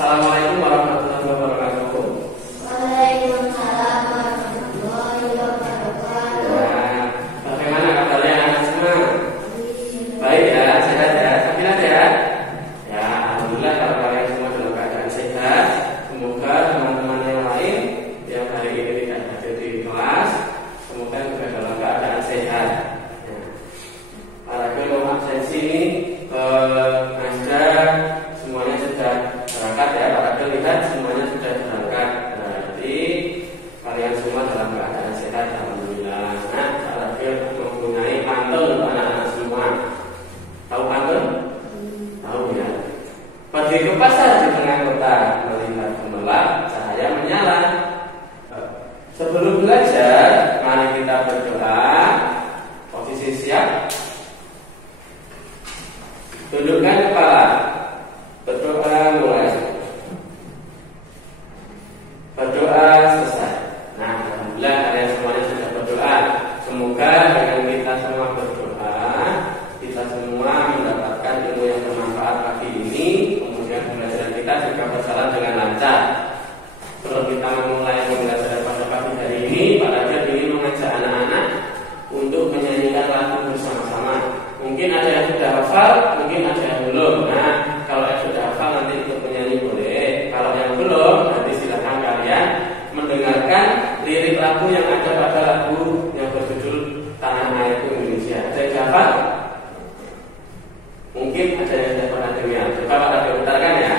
Assalamualaikum warahmatullahi wabarakatuh. Waalaikumsalam warahmatullahi wabarakatuh. Ya, bagaimana kabarnya anak semua? Baik ya, sehat ya, sehat ya. Ya, alhamdulillah kalau kalian semua dalam keadaan sehat. Semoga teman-teman yang lain yang hari ini tidak hadir di kelas, semoga juga dalam keadaan sehat. Ya. Para guru absensi ngajar semuanya sudah berangkat ya, para guru lihat semuanya sudah berangkat. Berarti kalian semua dalam keadaan sehat, alhamdulillah. Nah, para guru mempunyai pantun anak-anak semua. Tahu pantun? Tahu ya. Pergi ke pasar di tengah kota, melihat gemerlap cahaya menyala. Sebelum belajar, mari kita berdoa. Posisi siap. Tundukkan kepala. Berdoa mulai. Berdoa selesai. Nah, alhamdulillah kalian semuanya sudah berdoa. Semoga dengan kita semua berdoa, kita semua mendapatkan ilmu yang bermanfaat pagi ini. Kemudian pembelajaran kita juga berjalan dengan lancar. Sebelum kita memulai pembelajaran pada pagi hari ini, Pak Raja ingin mengajak anak-anak untuk menyanyikan lagu bersama-sama. Mungkin ada yang sudah hafal, mungkin ada yang belum. Nah, kalau yang sudah hafal nanti ikut menyanyi boleh. Kalau yang belum, nanti silakan kalian mendengarkan lirik lagu yang ada pada lagu yang berjudul Tanah Airku Indonesia. Ada yang hafal? Mungkin ada yang sudah pernah dengar. Coba Pak Raja putarkan ya.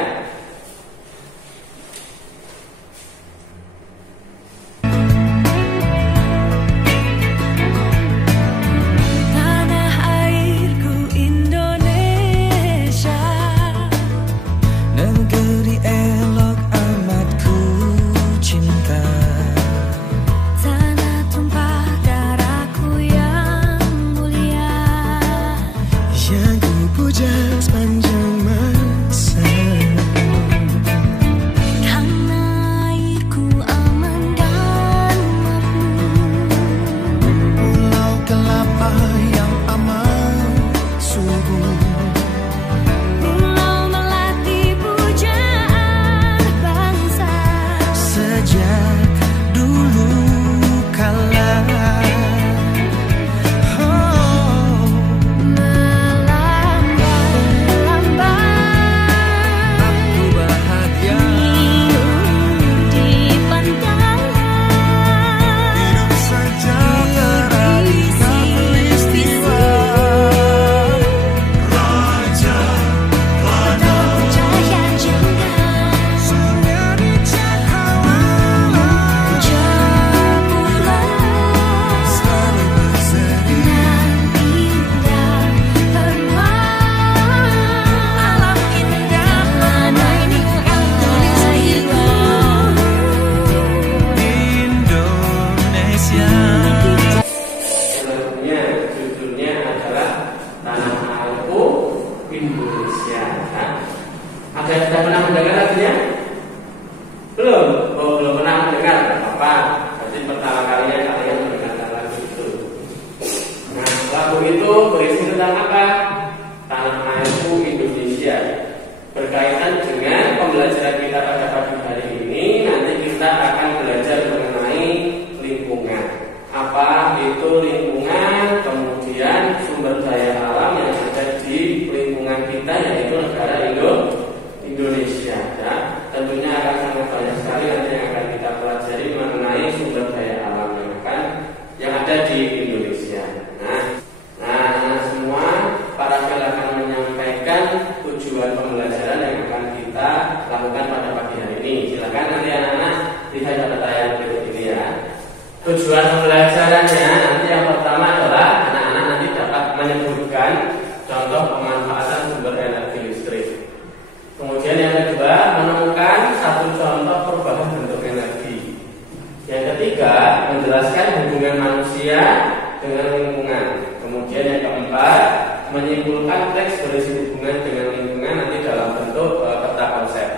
Ada yang sudah pernah mendengar lagunya? Belum? Oh, belum pernah mendengar? Apa? Berarti pertama kalinya kalian mendengarkan lagu itu. Nah, lagu itu berisi tentang apa? Tanah Airku Indonesia. Berkaitan dengan pembelajaran kita pada pagi hari ini. Nanti kita akan belajar mengenai lingkungan. Apa itu lingkungan? Kemudian sumber daya alam yang ada di lingkungan kita, yaitu negara Indonesia, ya. Tentunya akan sangat banyak sekali nanti yang akan kita pelajari mengenai sumber daya alam yang ada di Indonesia. Nah, semua para guru akan menyampaikan tujuan pembelajaran yang akan kita lakukan pada pagi hari ini. Silakan nanti anak-anak lihat pada tayangan berikut ini ya. Tujuan pembelajarannya nanti yang pertama adalah anak-anak nanti dapat menyebutkan contoh pemanfaatan sumber energi listrik. Kemudian yang kedua, menemukan satu contoh perubahan bentuk energi. Yang ketiga, menjelaskan hubungan manusia dengan lingkungan. Kemudian yang keempat, menyimpulkan teks berisi hubungan dengan lingkungan nanti dalam bentuk peta konsep.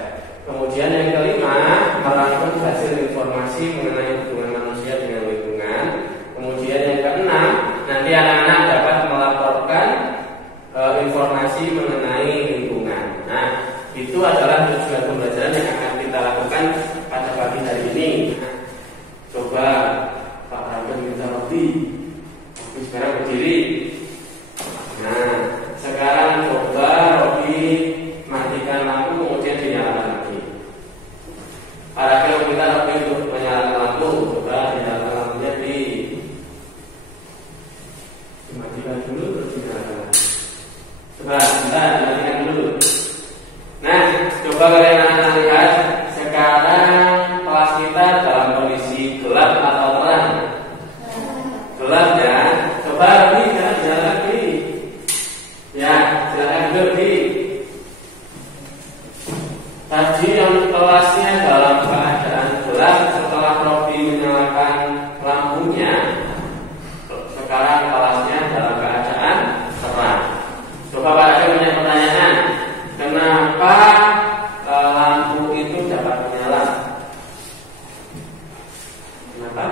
Kemudian yang kelima, merangkum hasil informasi mengenai hubungan manusia dengan lingkungan. Kemudian Tadi yang kelasnya dalam keadaan gelap setelah Robi menyalakan lampunya. Sekarang kelasnya dalam keadaan terang. Coba Pak Ade punya pertanyaan. Kenapa lampu itu dapat menyala? Kenapa?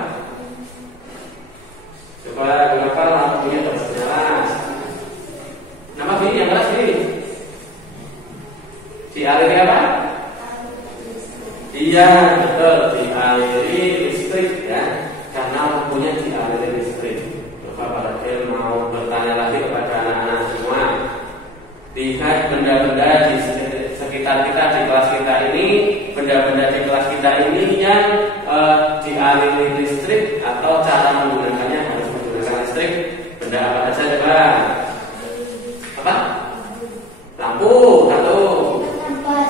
Coba kenapa lampunya dapat menyala? Nama Bi, yang kelas Bi? Dialiri apa? Iya, betul, dialiri listrik ya. Karena lampunya dialiri listrik. Coba Pak Ade mau bertanya lagi kepada anak-anak semua. Lihat benda-benda di sekitar kita, di kelas kita ini, benda-benda di kelas kita ini yang dialiri listrik atau cara menggunakannya harus menggunakan listrik. Benda apa saja coba? Apa? Lampu, satu.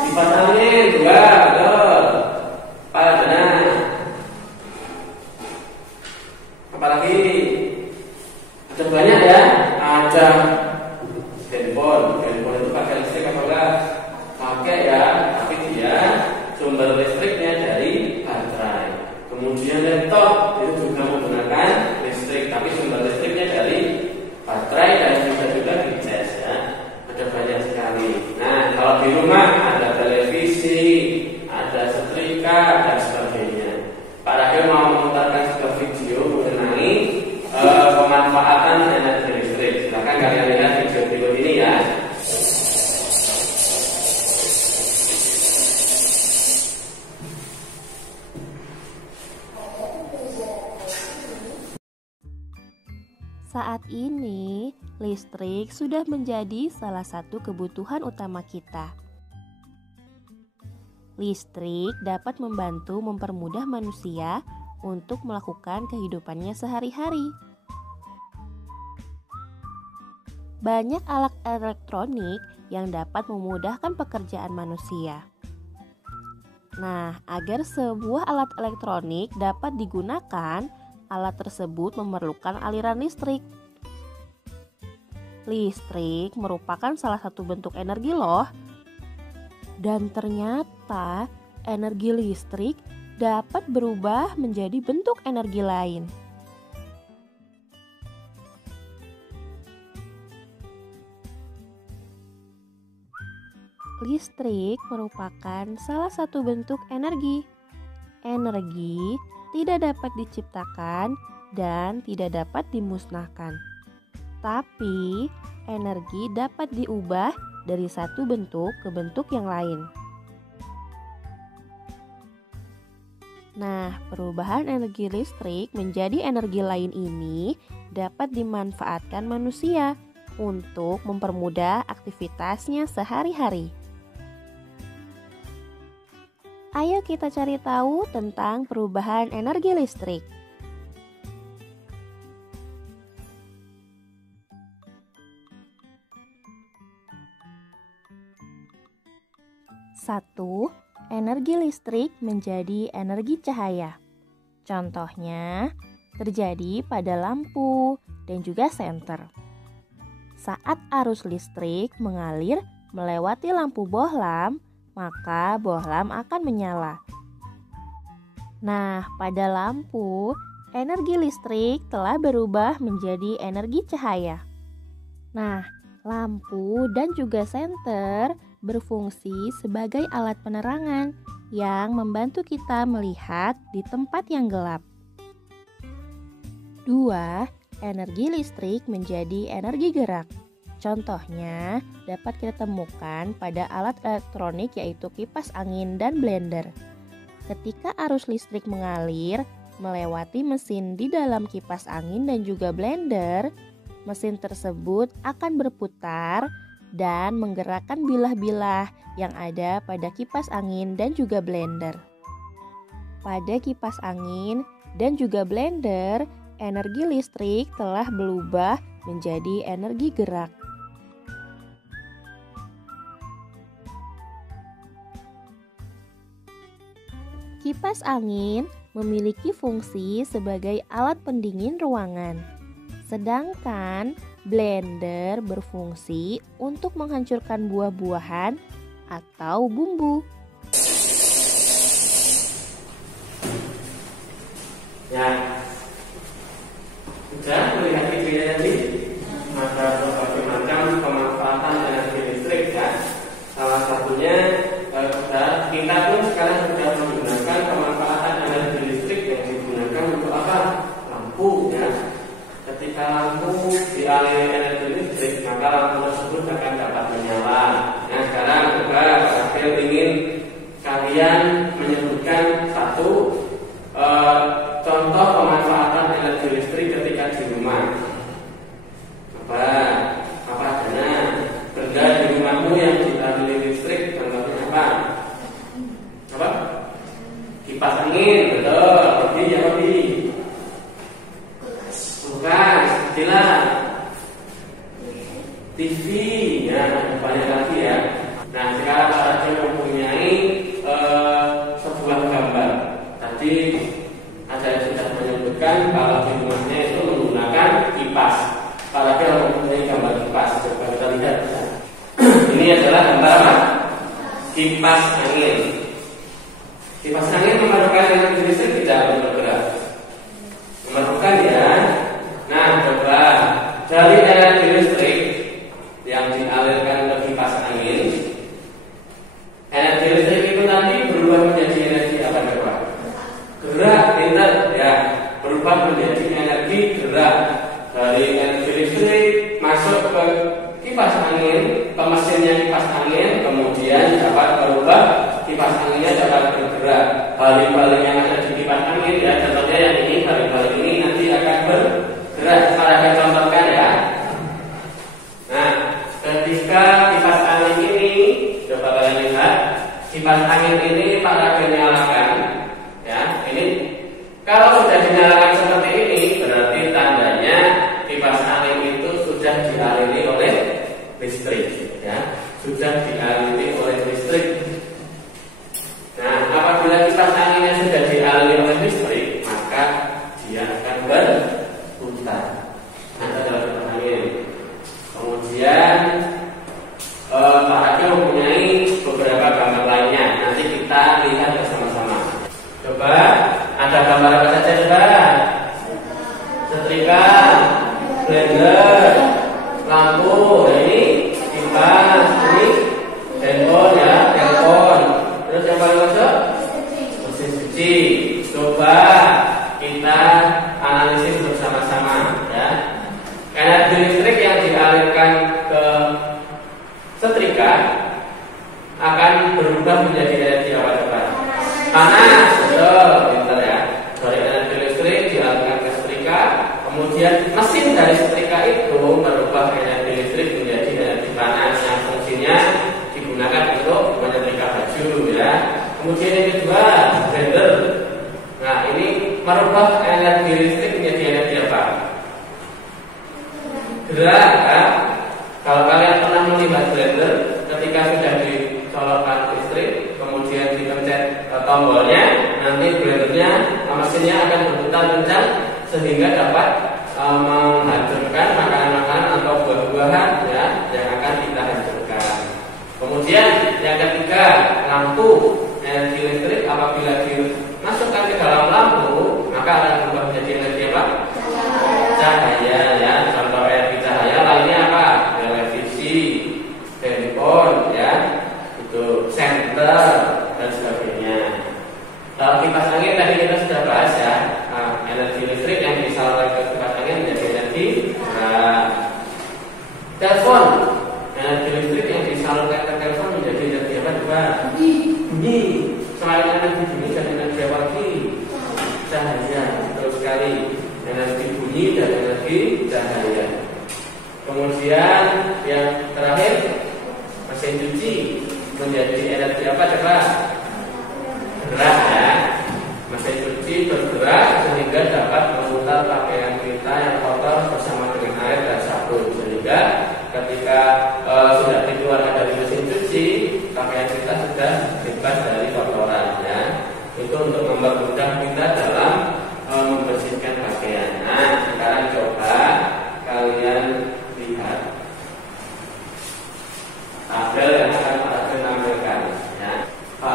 Kipas angin, dua, betul. Benar. Apa lagi? Ada banyak ya. Ada handphone. Handphone itu pakai listrik apa enggak? Pakai ya, tapi dia sumber listriknya dari baterai. Kemudian laptop itu juga menggunakan listrik, tapi sumber listriknya dari baterai dan juga dicas ya. Ada banyak sekali. Nah, kalau di rumah ada televisi, ada setrika dan sebagainya. Pak Rahil mau memutarkan sebuah video mengenai pemanfaatan energi listrik. Silakan kalian lihat video ini ya. Saat ini, listrik sudah menjadi salah satu kebutuhan utama kita. Listrik dapat membantu mempermudah manusia untuk melakukan kehidupannya sehari-hari. Banyak alat elektronik yang dapat memudahkan pekerjaan manusia. Nah, agar sebuah alat elektronik dapat digunakan, alat tersebut memerlukan aliran listrik. Listrik merupakan salah satu bentuk energi loh. Dan ternyata energi listrik dapat berubah menjadi bentuk energi lain. Listrik merupakan salah satu bentuk energi. Energi tidak dapat diciptakan dan tidak dapat dimusnahkan. Tapi, energi dapat diubah dari satu bentuk ke bentuk yang lain. Nah, perubahan energi listrik menjadi energi lain ini dapat dimanfaatkan manusia untuk mempermudah aktivitasnya sehari-hari. Ayo kita cari tahu tentang perubahan energi listrik. Satu, energi listrik menjadi energi cahaya. Contohnya, terjadi pada lampu dan juga senter. Saat arus listrik mengalir melewati lampu bohlam, maka bohlam akan menyala. Nah, pada lampu, energi listrik telah berubah menjadi energi cahaya. Nah, lampu dan juga senter berfungsi sebagai alat penerangan yang membantu kita melihat di tempat yang gelap. 2. Energi listrik menjadi energi gerak. Contohnya dapat kita temukan pada alat elektronik yaitu kipas angin dan blender. Ketika arus listrik mengalir melewati mesin di dalam kipas angin dan juga blender, mesin tersebut akan berputar dan menggerakkan bilah-bilah yang ada pada kipas angin dan juga blender. Pada kipas angin dan juga blender, energi listrik telah berubah menjadi energi gerak. Kipas angin memiliki fungsi sebagai alat pendingin ruangan, sedangkan blender berfungsi untuk menghancurkan buah-buahan atau bumbu. lampu dialiri energi listrik, maka lampu tersebut akan dapat menyala. Nah, sekarang coba Pak ingin kalian menyebutkan satu contoh pemanfaatan energi listrik ketika di rumah. Apa adanya? Benda di rumahmu yang dialiri listrik, contohnya apa? Apa? Kipas angin, betul. Lebih ya lebih. Kulkas, jelas. TV, ya banyak lagi ya. Nah, sekarang saya mempunyai sebuah gambar. Tadi ada yang sudah menyebutkan kalau di rumahnya itu menggunakan kipas. Kalau kita mempunyai gambar kipas, coba kita lihat. Ini adalah gambar apa? Kipas angin. Kipas angin memerlukan energi listrik tidak bergerak? Memerlukan ya. Nah, coba dari energi listrik yang dialirkan ke kipas angin, energi listrik itu nanti berubah menjadi energi apa coba? Gerak, pintar ya. Berubah menjadi energi gerak. Dari energi listrik masuk ke kipas angin, ke mesinnya kipas angin, kemudian dapat berubah, kipas anginnya dapat bergerak. Balik-balik yang ada di kipas angin ya, contohnya yang ini, balik-balik ini nanti akan bergerak. Saya akan contohkan ya. Nah, ketika kipas angin ini, coba kalian lihat, kipas angin ini pada dinyalakan, ya. Ini kalau sudah dinyalakan seperti ini, berarti tandanya kipas angin itu sudah dialiri oleh listrik, ya. Sudah dialiri oleh listrik. Nah, apabila kipas anginnya sudah dialiri oleh listrik, maka dia akan berputar. Ada dalam kipas angin. Kemudian Pak Akil mempunyai beberapa gambar lainnya. Nanti kita lihat bersama-sama. Coba ada gambar apa saja coba? Setrika, blender, lampu, ini kipas, ini handphone ya, handphone. Terus yang paling masuk mesin cuci. Coba kita analisis bersama-sama ya. Energi listrik yang dialirkan ke setrika akan berubah menjadi energi apa coba? Panas, betul, pintar ya. Dari energi listrik dialirkan ke setrika, kemudian mesin dari setrika itu merubah energi listrik menjadi energi panas yang fungsinya digunakan untuk menyetrika baju ya. Kemudian yang kedua, blender. Nah, ini merubah energi listrik menjadi energi apa? Gerak ya. Kalau kalian pernah melihat blender, ketika sudah dicolokkan listrik, kemudian dipencet tombolnya, nanti blendernya, mesinnya akan berputar kencang sehingga dapat menghancurkan makanan-makanan atau buah-buahan ya, yang akan kita hancurkan. Kemudian yang ketiga, lampu. Energi listrik apabila dimasukkan ke dalam lampu, maka akan berubah menjadi energi apa? Cahaya ya. Contoh energi cahaya lainnya apa? Televisi, handphone ya, itu senter dan sebagainya. Kalau kipas angin tadi kita sudah bahas ya. Nah, energi listrik yang disalurkan ke kipas angin menjadi energi gerak. Telepon, energi listrik yang disalurkan ke telepon menjadi energi apa coba? Bunyi. Selain energi bunyi dan energi apa lagi? Cahaya. Terus sekali energi bunyi dan energi cahaya. Kemudian yang terakhir mesin cuci menjadi energi apa coba? Gerak ya. Mesin cuci bergerak sehingga dapat memutar pakaian kita yang kotor bersama dengan air dan sabun, sehingga ketika sudah dikeluarkan dari mesin cuci, pakaian kita sudah bebas dari kotoran ya. Itu untuk mempermudah kita dalam membersihkan pakaian. Nah, sekarang coba kalian lihat tabel yang akan Pak Rasul tampilkan ya. Pak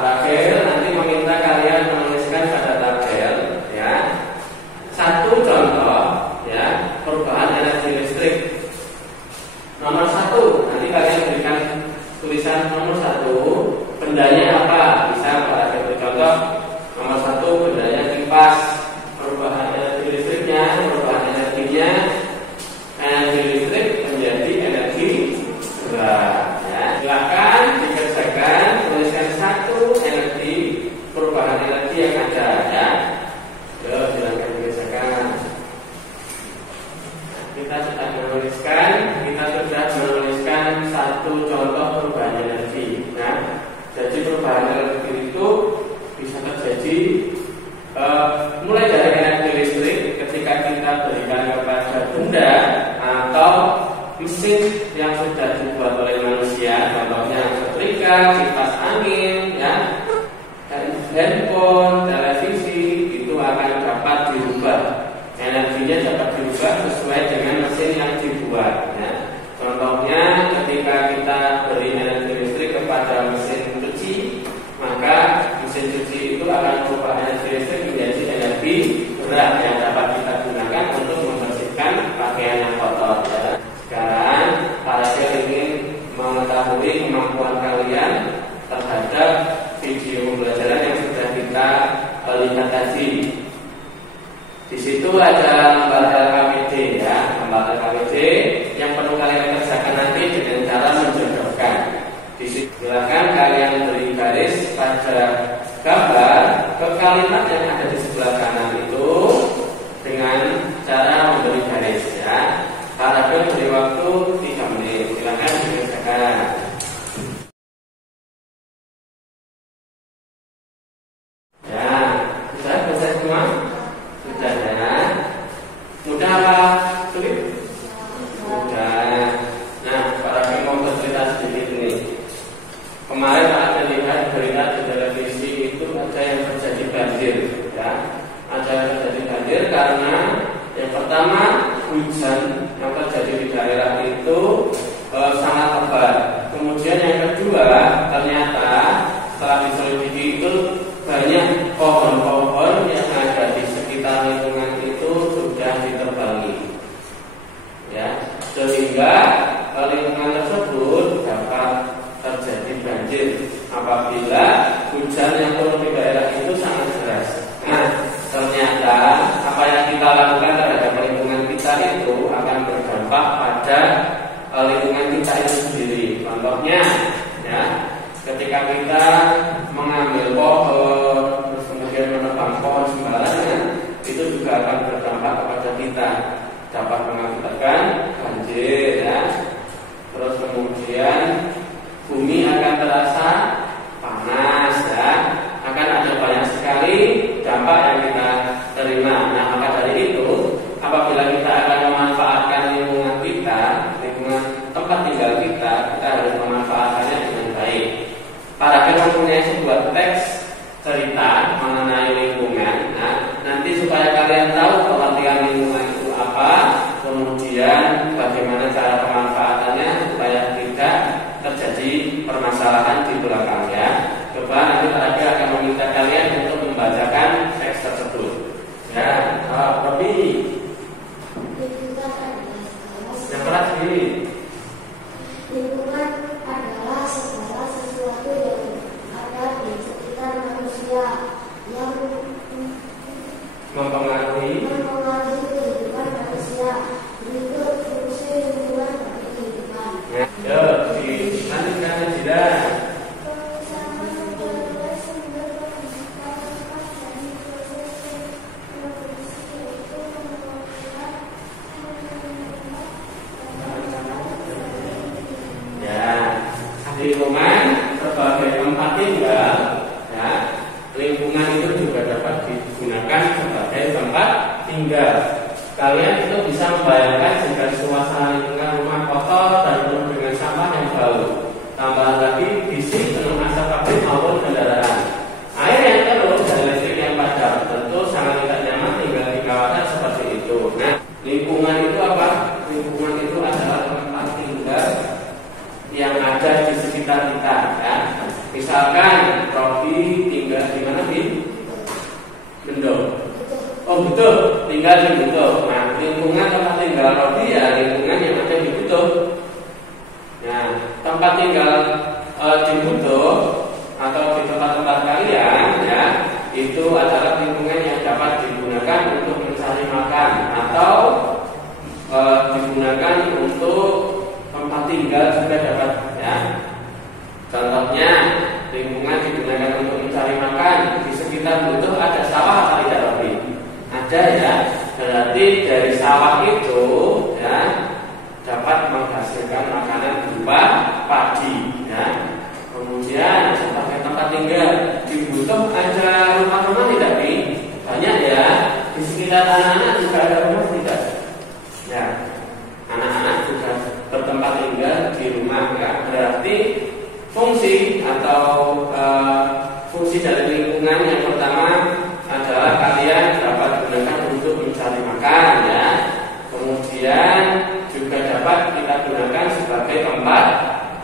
handphone, televisi itu akan dapat dirubah. Energinya dapat dirubah sesuai dengan mesin yang dibuat. Ya. Contohnya ketika kita beri energi listrik kepada mesin cuci, maka mesin cuci itu akan berubah energi listrik menjadi energi gerak yang dapat kita gunakan untuk membersihkan pakaian yang kotor. Ya. Sekarang para ingin mengetahui kemampuan kalian terhadap video pembelajaran yang sudah kita lihat tadi. Di situ ada lembar LKPD ya, lembar LKPD yang perlu kalian kerjakan nanti dengan cara menjodohkan. Di situ silakan kalian beri garis pada gambar ke kalimat yang ada di sebelah kanan itu dengan cara memberi garis ya. Harapkan beri waktu 3 menit. Silakan dikerjakan. Ya, sudah selesai semua? Sudah ya. Mudah apa sulit? Mudah. Nah, para mau bercerita sedikit ini. Kemarin ada lihat berita di televisi itu ada yang terjadi banjir, ya. Ada yang terjadi banjir karena yang pertama hujan yang terjadi di daerah itu sangat lebat. Kemudian yang kedua ternyata setelah diselidiki itu banyak pohon-pohon yang ada di sekitar lingkungan itu sudah ditebangi, ya, sehingga lingkungan tersebut dapat terjadi banjir apabila hujan yang turun di daerah itu sangat deras. Nah, ternyata apa yang kita lakukan terhadap lingkungan kita itu akan berdampak pada lingkungan kita itu sendiri. Contohnya, ya, ketika kita mengambil pohon, terus kemudian menebang pohon sembarangan, itu juga akan berdampak kepada kita, dapat mengakibatkan banjir, ya. Terus kemudian bumi akan terasa panas, ya. Akan ada banyak sekali dampak yang kita terima. Nah, maka dari itu, apabila kita akan memanfaatkan lingkungan kita, lingkungan tempat tinggal kita harus memanfaatkannya dengan baik. Para mempunyai sebuah teks cerita mengenai lingkungan. Nah, nanti supaya kalian tahu pengertian lingkungan itu apa, kemudian bagaimana cara pemanfaatannya supaya tidak terjadi permasalahan di belakangnya. Coba nanti terakhir akan meminta kalian untuk membacakan teks tersebut. Ya, tapi yang keras ini. Lingkungan adalah segala sesuatu yang ada di sekitar manusia yang mempengaruhi kehidupan manusia. Berikut fungsi lingkungan bagi kehidupan. Ya, nanti tidak. Lingkungan sebagai tempat tinggal, ya, lingkungan itu juga dapat digunakan sebagai tempat tinggal. Kalian itu bisa membayangkan jika suasana lingkungan rumah kotor dan penuh dengan sampah yang bau, tambah lagi bising penuh asap pabrik maupun kendaraan, air yang keruh dan listrik yang padam, tentu sangat tidak nyaman tinggal di kawasan seperti itu. Nah, lingkungan itu apa? Lingkungan itu adalah tempat tinggal yang ada di sekitar kita, ya. Misalkan Robi tinggal di mana, Bi? Bendo. Oh, betul, tinggal di Bendo. Nah, lingkungan tempat tinggal Robi ya lingkungan yang ada di Bendo. Nah, tempat tinggal di Bendo atau di tempat-tempat kalian, ya, itu adalah lingkungan yang dapat digunakan untuk mencari makan atau digunakan untuk tempat tinggal juga dapat, ya. Contohnya lingkungan digunakan untuk mencari makan. Di sekitar itu ada sawah atau tidak, Robi? Ada, ya. Berarti dari sawah itu, ya, dapat menghasilkan makanan berupa padi, ya. Kemudian sebagai tempat tinggal dibutuh ada rumah-rumah tidak, Bi? Banyak, ya. Di sekitar anak-anak juga ada rumah tidak? Ya. Anak-anak juga bertempat tinggal di rumah, ya. Berarti fungsi atau fungsi dari lingkungan yang pertama adalah kalian dapat gunakan untuk mencari makan ya. Kemudian juga dapat kita gunakan sebagai tempat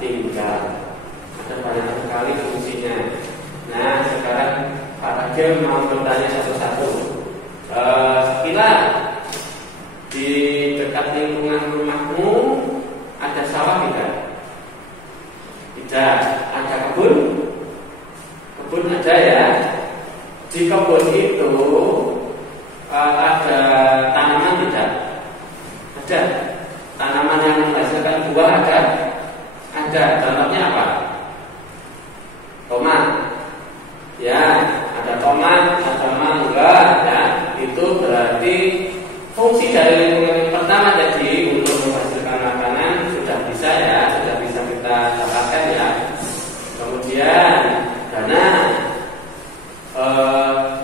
tinggal. Ada banyak sekali fungsinya. Nah, sekarang Pak Agil mau bertanya satu-satu. Sekilas di dekat lingkungan rumahmu ada sawah tidak? Tidak. Ada kebun? Kebun ada ya. Di kebun itu ada tanaman tidak? Ada. Tanaman yang menghasilkan buah ada? Ada. Contohnya apa? Tomat. Ya, ada tomat, ada mangga ya. Itu berarti fungsi dari lingkungan yang pertama tadi untuk menghasilkan makanan sudah bisa ya, sudah bisa kita dapatkan ya. Kemudian karena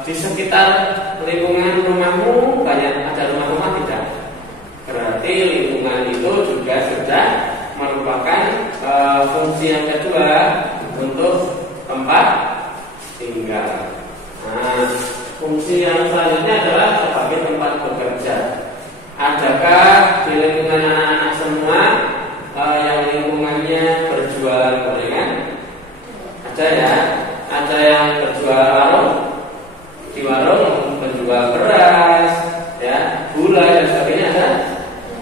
di sekitar lingkungan rumahmu banyak ada rumah-rumah tidak? Berarti lingkungan itu juga sudah merupakan fungsi yang kedua untuk tempat tinggal. Nah, fungsi yang selanjutnya adalah sebagai tempat bekerja. Adakah di lingkungan anak-anak semua yang lingkungannya berjualan gorengan? Ada ya. Ada yang berjual warung, di warung menjual beras, ya, gula dan sebagainya ada.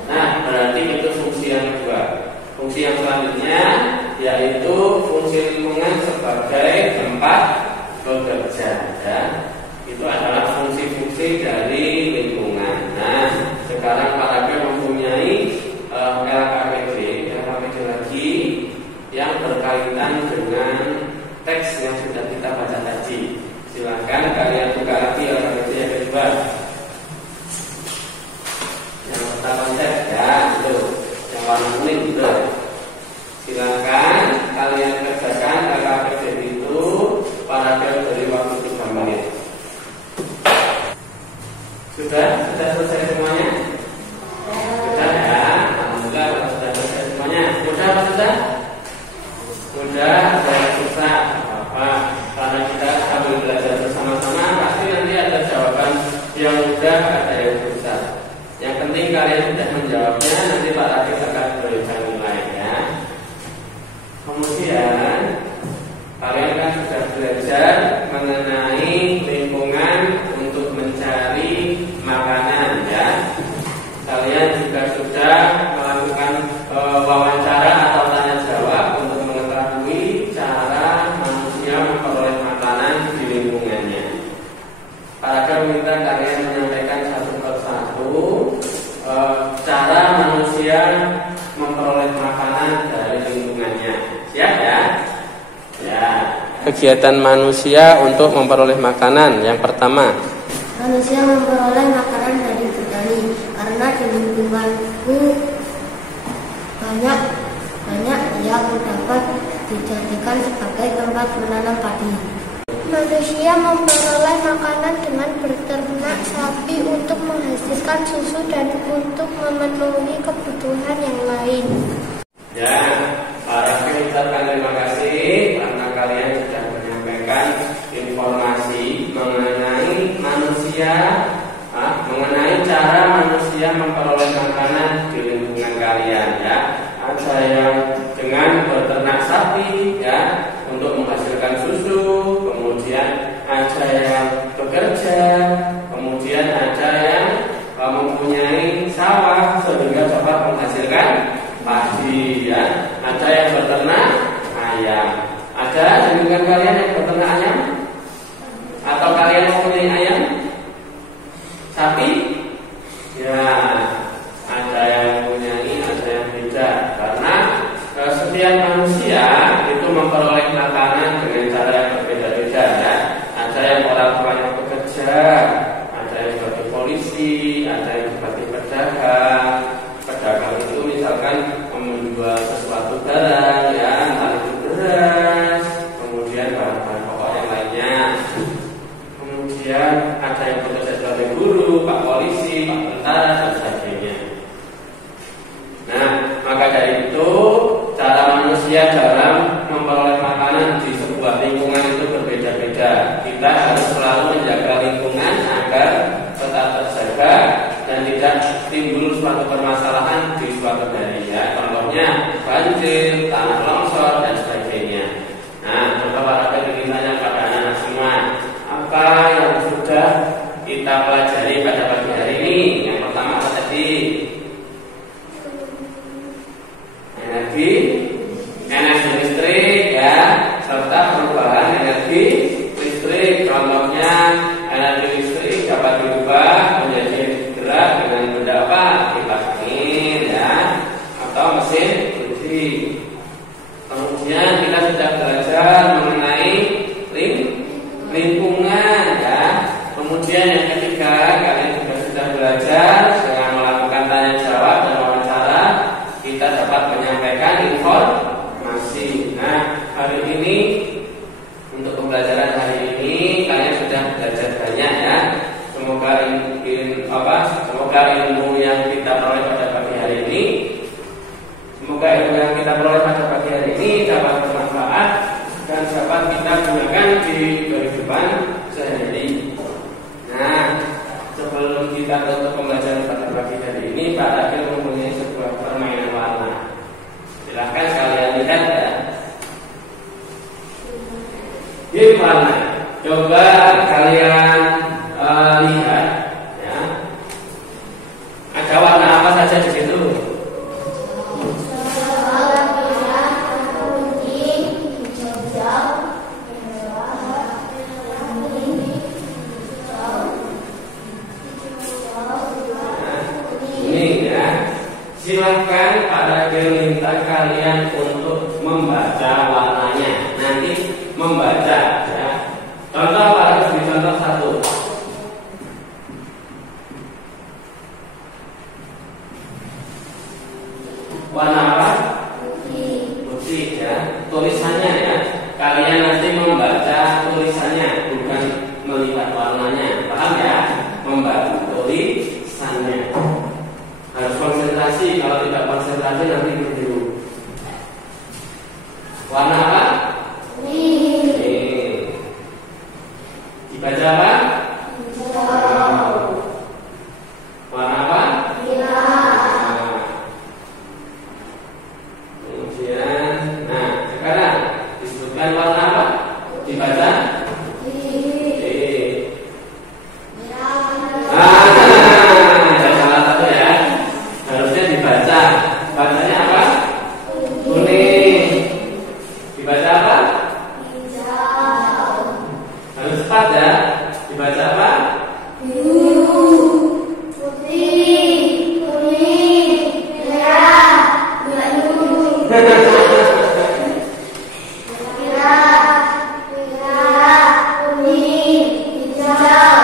Nah, berarti itu fungsi yang kedua. Fungsi yang selanjutnya yaitu fungsi lingkungan sebagai tempat bekerja. Ya. Itu adalah fungsi-fungsi dari lingkungan. Nah, sekarang Pak Agil mempunyai LKPD lagi yang berkaitan dengan teks yang sudah kita baca tadi. Silakan kalian buka lagi LKPD yang kedua. Yang pertama teks ya, itu yang warna kuning itu. Silakan kalian kerjakan LKPD itu. Pak Agil beri waktu 3 menit. Sudah selesai semuanya? Sudah ya, alhamdulillah sudah selesai semuanya. Mudah apa susah? Mudah, saya susah apa? Karena kita sambil belajar bersama-sama, pasti nanti ada jawaban yang mudah, ada yang susah. Yang penting kalian sudah menjawabnya, nanti Pak Agil akan berikan nilai ya. Kemudian kalian kan sudah belajar mengenai lingkungan untuk mencari makanan ya. Kalian juga sudah melakukan wawancara atau tanya jawab untuk mengetahui cara manusia memperoleh makanan di lingkungannya. Para meminta kalian menyampaikan satu persatu cara manusia memperoleh makanan dari lingkungannya. Siap ya? Ya. Kegiatan manusia untuk memperoleh makanan. Yang pertama, Manusia memperoleh makanan dari petani karena di lingkunganku banyak yang dapat dijadikan sebagai tempat menanam padi. Manusia memperoleh makanan dengan berternak sapi untuk menghasilkan susu dan untuk memenuhi kebutuhan yang lain. Ya, para ucapkan terima kasih karena kalian sudah menyampaikan informasi mengenai manusia, mengenai cara manusia memperoleh makanan di lingkungan kalian ya. Ada yang dengan berternak sapi ya untuk menghasilkan susu, kemudian ada yang bekerja, kemudian ada yang mempunyai sawah sehingga dapat menghasilkan padi ya. Ada yang berternak ayam. Ada di lingkungan kalian yang berternak ayam? Atau kalian mempunyai ayam? Sapi? Ya, ada yang mempunyai, ada yang tidak. Karena setiap manusia itu memperoleh makanan dengan cara yang berbeda-beda ya. Ada yang orang tuanya bekerja, ada yang sebagai polisi, ada yang sebagai pedagang. Pedagang itu misalkan menjual sesuatu barang ya, entah itu beras, kemudian barang kita harus selalu menjaga lingkungan agar tetap terjaga dan tidak timbul suatu permasalahan di suatu hari ya. Contohnya banjir, tanah longsor dan sebagainya. Nah, coba para ditanya pada anak-anak semua, apa yang sudah kita pelajari pada pagi hari ini? Yang pertama apa tadi? Energi listrik ya, serta perubahan energi listrik. Contohnya energi listrik dapat diubah menjadi gerak dengan benda apa? Kipas angin ya, atau mesin cuci. Kemudian kita sudah belajar mengenai lingkungan ya. Kemudian yang ketiga, kalian juga sudah belajar dengan melakukan tanya jawab dan wawancara, kita dapat menyampaikan informasi. Nah, hari ini untuk pembelajaran hari ini kalian sudah belajar banyak ya. Semoga ilmu yang kita peroleh pada pagi hari ini, dapat bermanfaat dan dapat kita gunakan di kehidupan sehari-hari. Nah, sebelum kita tutup pembelajaran pada pagi hari ini, Pak Akil mempunyai sebuah permainan warna. Silahkan kalian lihat ya. Game warna. Coba kalian lihat ya. Ada warna apa saja di situ? Silakan pada minta kalian untuk membaca warnanya. Nanti membaca ya. Contoh harus dicontoh satu. Warna apa? Putih ya. Tulisannya ya. Kalian nanti membaca tulisannya, bukan melihat warnanya. Paham ya? Membaca tulisannya. Harus konsentrasi, kalau tidak konsentrasi nanti keliru. Warna apa? Dibaca apa? Warna apa? Kemudian, nah sekarang disebutkan warna apa? Dibaca? Bacanya apa? Kuning. Dibaca apa? Hijau. Harus cepat ya. Dibaca apa? Biru. Putih. Kuning. Merah. Biru. Merah. Kuning. Hijau.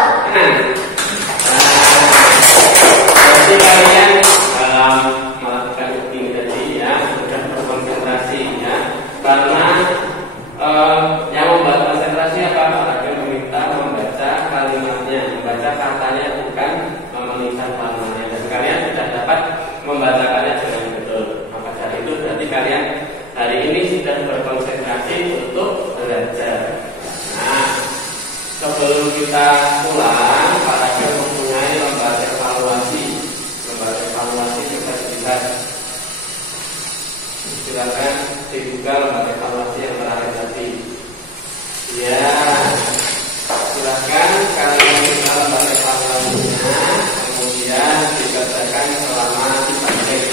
Jadi kalian dalam karena yang membuat konsentrasi apa? Ada meminta membaca kalimatnya, membaca katanya, bukan melihat warnanya. Dan kalian sudah dapat membacakannya dengan betul. Maka dari itu berarti kalian hari ini sudah berkonsentrasi untuk belajar. Nah, sebelum kita pulang, Pak Raja mempunyai lembar evaluasi. Lembar evaluasi kita lihat. Silakan dibuka lembar evaluasi yang terakhir tadi. Ya, silakan kalian buka lembar evaluasinya, kemudian dibacakan selama 3 menit.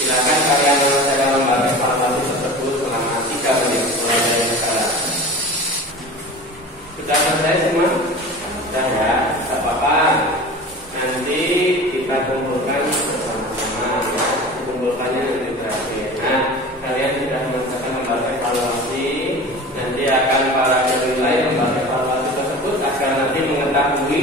Silakan kalian mengerjakan lembar evaluasi tersebut selama 3 menit mulai dari sekarang. Sudah selesai semua? Sudah ya, tidak apa-apa. Nanti kita kumpulkan bersama-sama ya. Kumpulkannya nanti berakhir. Nah, kalian sudah mengerjakan lembar evaluasi, nanti akan para penilai lembar evaluasi tersebut agar nanti mengetahui